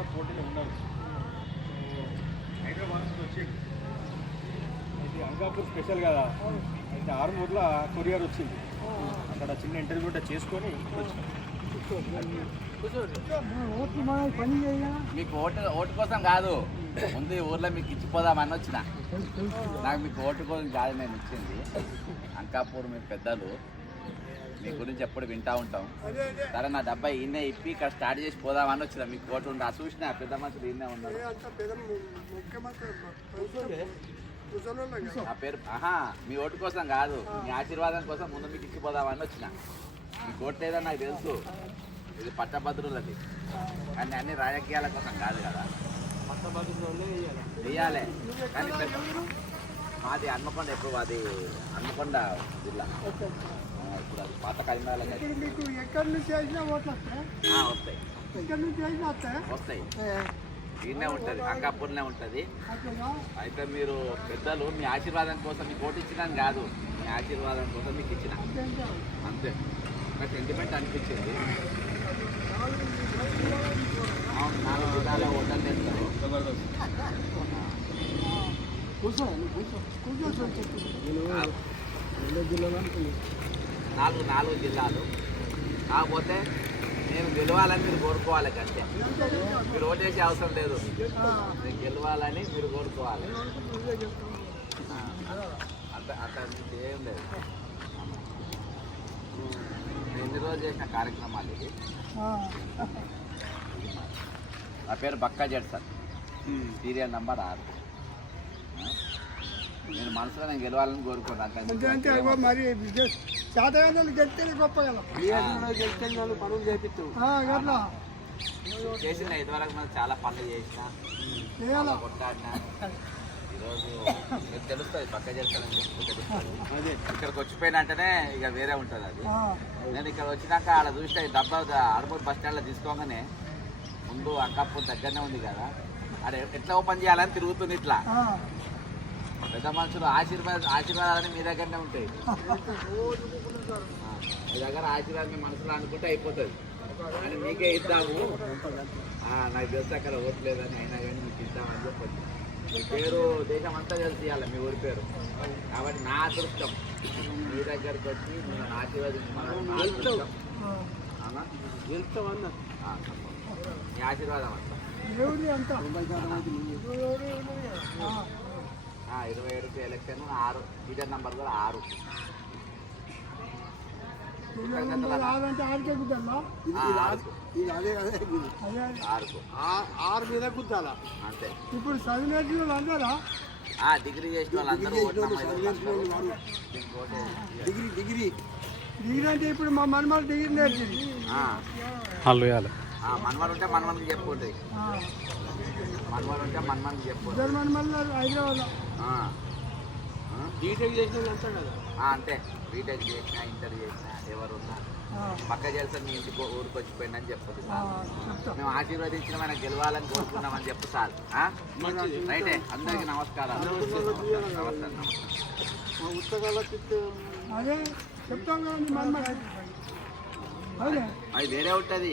కూడా పోటీలో ఉన్నారు హైదరాబాద్ నుంచి వచ్చి అయితే అంకాపూర్ స్పెషల్ కదా. అయితే ఆరుమూర్లో కొరియర్ వచ్చింది. అక్కడ చిన్న ఇంటర్వ్యూ కూడా చేసుకొని ఇప్పుడు మీకు ఓటు ఓటు కోసం కాదు. ముందు ఊర్లో మీకు ఇచ్చిపోదామని వచ్చిన. నాకు మీకు ఓటు కోసం కాదు నేను ఇచ్చింది. అంకాపూర్ మీ పెద్దలు. మీ గురించి ఎప్పుడు వింటా ఉంటాం. సరే నా డబ్బా ఈయనే ఇప్పి ఇక్కడ స్టార్ట్ చేసి పోదామని వచ్చిన. మీకు ఓటు ఉండ చూసిన పెద్ద మనుషులు ఈయనే ఉన్నారు. నా పేరు ఆహా మీ ఓటు కోసం కాదు. మీ ఆశీర్వాదం కోసం ముందు మీకు ఇచ్చిపోదామని వచ్చిన. మీకు ఓటు లేదని నాకు తెలుసు. ఇది పట్టభద్రులది. కానీ అన్ని రాజకీయాల కోసం కాదు కదా. వెయ్యాలి కానీ పెద్ద- మాది హన్మకొండ ఎప్పుడు అది హన్మకొండ జిల్లా. ఆ, ఇప్పుడు అది పాత కరీంనగర్ ఇప్పుడు మీకు ఎక్కడి నుంచి వేసినా ఓట్లు వస్తాయి వస్తాయి. ఎక్కడి నుంచి వేసినా వస్తాయి? వస్తాయి. ఈయనే ఉంటుంది అంకాపూర్నే ఉంటుంది. అయితే మీరు పెద్దలు మీ ఆశీర్వాదం కోసం మీకు ఓటు ఇచ్చినాను కాదు. మీ ఆశీర్వాదం కోసం మీకు ఇచ్చిన. అంతే నాకు సెంటిమెంట్ అనిపించింది. నాలుగు జిల్లాలో ఓటర్లు తెస్తారు కూర్చో కూర్చో కూర్చో చెప్పు నాలుగు నాలుగు జిల్లాలు. కాకపోతే నేను గెలవాలని మీరు కోరుకోవాలి కంటే. మీరు ఓటేసే అవసరం లేదు. నేను గెలవాలని మీరు కోరుకోవాలి. అంత అంత ఏం లేదు. నేను ఎన్ని రోజులు చేసిన కార్యక్రమాలు ఇది నా పేరు బక్కా జడ్సన్ సీరియల్ నంబర్ ఆరు. నేను మనసులో నేను గెలవాలని కోరుకున్నాను మరి శాతగాంధాలు గెలిస్తేనే గొప్ప కదా. పనులు చేపిస్తూ గట్లా. చేసిన ఇదివరకు మనం చాలా పనులు చేసిన? కొట్లాడినా? ఈరోజు మీకు తెలుస్తుంది పక్క చేస్తానని తెలుస్తుంది. ఇక్కడికి వచ్చిపోయిన అంటేనే ఇక వేరే ఉంటుంది అది. నేను ఇక్కడ వచ్చినాక చూసిన ఈ డబ్బా ఆరుమూరు బస్ స్టాండ్లో తీసుకోగానే ముందు అంకాపూర్ దగ్గరనే ఉంది కదా. ఆడ ఎట్లా ఓపెన్ చేయాలని తిరుగుతుంది ఇట్లా. పెద్ద మనుషులు ఆశీర్వాద ఆశీర్వాదాలని మీ దగ్గరనే ఉంటాయి. ఆ, మీ దగ్గర ఆశీర్వాదం మీ మనసులో అనుకుంటే అయిపోతుంది. అని మీకే ఇద్దాము. ఆ, నాకు తెలిసి అక్కడ ఓట్లేదని అయినా కానీ మీకు ఇద్దామని చెప్పొచ్చు. మీ పేరు దేశం అంతా తెలిసి ఇవ్వాలి మీ ఊరి పేరు. కాబట్టి నా అదృష్టం. మీ దగ్గరికి వచ్చి నేను ఆశీర్వదించమని. మీ ఆశీర్వాదం అంతా. ఏడుకి ఎలక్షన్ ఆరు సీజన్ నంబర్ కూడా ఆరు. ఆరు. మీద కుట్టాలా అంతే. ఇప్పుడు చదివేసిన వాళ్ళు అందరా? ఆ డిగ్రీ చేసిన నమోదు డిగ్రీ డిగ్రీ డిగ్రీ. అంటే ఇప్పుడు మా మనమాలు డిగ్రీ నేర్చింది ఆ, వాళ్ళు వేయాలి. ఆ, మనవడు ఉంటే మనవనికి చెప్పుకోండి మనవడు ఉంటే మనమనికి చెప్పుకోండి హైదరాబాద్? బీటెక్ చేసిన అంతే. బీటెక్ చేసినా ఇంటర్ చేసినా ఎవరున్నా. పక్క చేస్తే మీ ఇంటికి ఊరికి వచ్చిపోయిందని చెప్పదు సార్. చెప్తా. మేము ఆశీర్వదించిన మనం గెలవాలని కోరుకున్నామని చెప్పు సార్. ఆ? రైటే అందరికీ పుస్తకాలకు అదే వేరే ఉంటుంది.